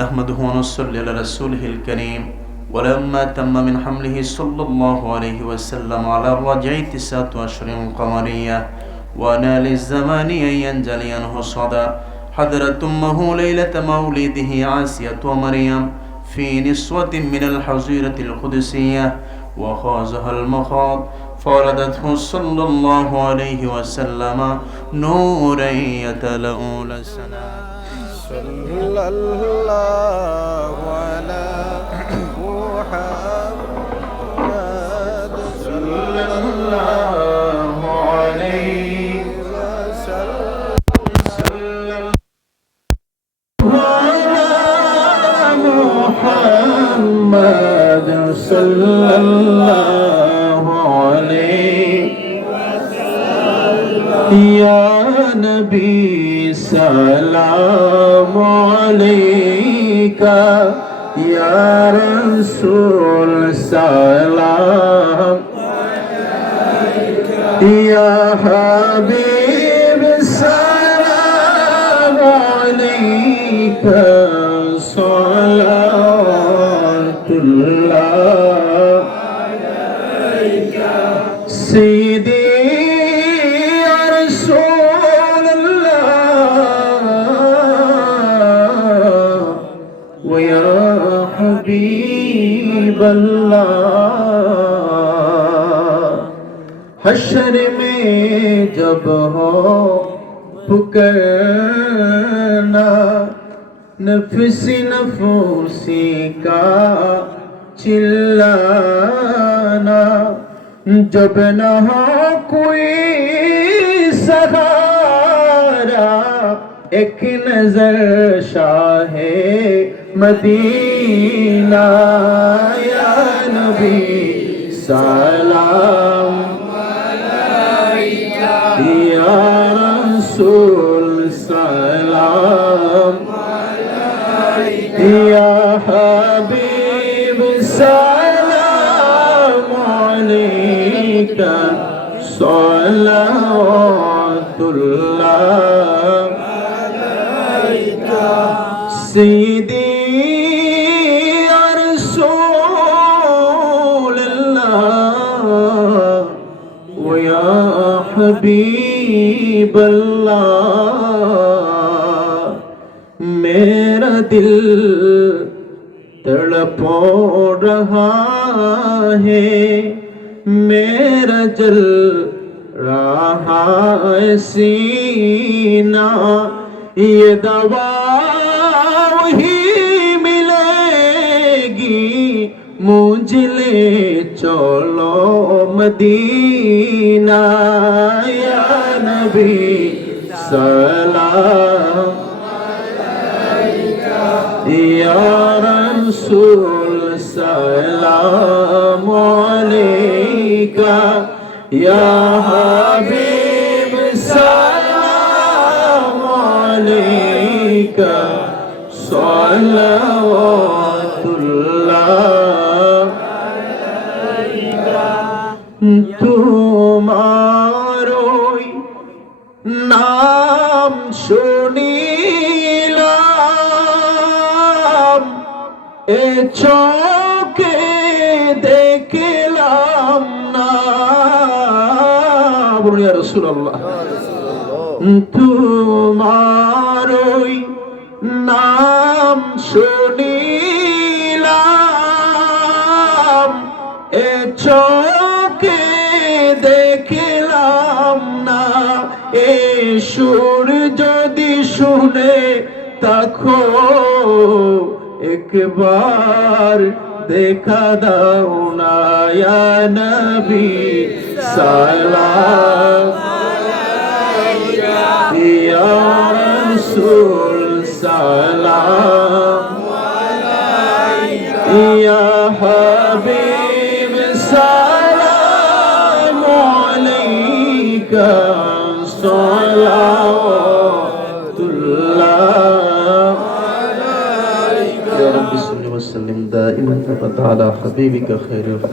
نحمده ونصلي على رسوله الكريم ولما تم من حمله صلى الله عليه وسلم على الرجع 9 أشهر قمرية ونال الزمان أن ينجلي عنه صدى حضرت أمه ليلة مولده عاسية ومريم في نسوة من الحظيرة القدسية وخازها المخاض فولدته صلى الله عليه وسلم نورا يتلأ لسنا صلى الله على محمد صلى الله عليه وسلم صلى الله على محمد صلى الله عليه وسلم يا نبي سلام عليك يا رسول سلام عليك يا حبيب سلام عليك صلوات الله عليك سيدي ويا حبيب الله حشر में जब हो पुकारना नफसी नफूसी का चिल्लाना जब न हो कोई सहारा एक नजर शाहे मदीना या नबी सलाम अलैका या रसूल सलाम अलैका या हबीब सलाम अलैका सल्लल्लाहु سيدي يا رسول الله ويا حبيب الله मेरा दिल तड़प रहा है मेरा जल रहा है सीना ये दवा ही मिलेगी मुझे ले चलो मदीना या नबी सलाम अलैका या रसूल सलाम अलैका या हबीब सलाम अलैका सल्लल्लाहु अलैका तुम्हारोई नाम শুনিলাম এ চোখে দেখলাম না বলুন ইয়া রাসূলুল্লাহ তোমারই নাম শুনিলাম এ চোখে দেখলাম না এ সুর যদি শুনে তাকো একবার দেখা দাও না ইয়া নবী সালাম আলাইকা ইয়া রাসূল সালাম আলাইকা ইয়া হাবিব সালাম আলাইকা সালাওয়াতুল্লাহ আলাইকা ইয়া রাব্বি সাল্লি ওয়া সাল্লিম দাইমান আবাদা আলা হাবিবিকা খায়রুল